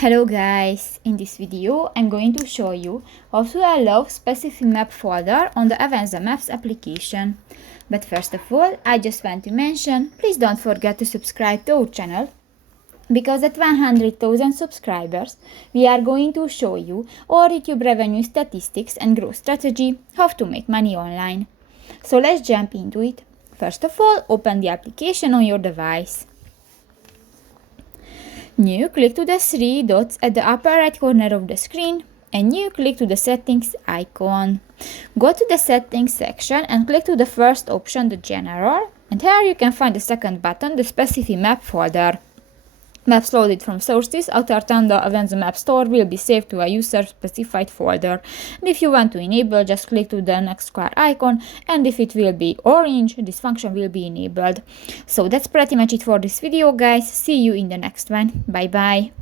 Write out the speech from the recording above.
Hello guys, in this video I'm going to show you how to allow specific map folder on the Avenza Maps application. But first of all, I just want to mention, please don't forget to subscribe to our channel, because at 100,000 subscribers we are going to show you our YouTube revenue statistics and growth strategy, how to make money online. So let's jump into it. First of all, open the application on your device. New, click to the three dots at the upper right corner of the screen, and new, click to the settings icon. Go to the settings section and click to the first option, the general, and here you can find the second button, the specific map folder. Maps loaded from sources outside the Avenza Maps store will be saved to a user-specified folder. And if you want to enable, just click to the next square icon, and if it will be orange, this function will be enabled. So that's pretty much it for this video, guys. See you in the next one. Bye bye.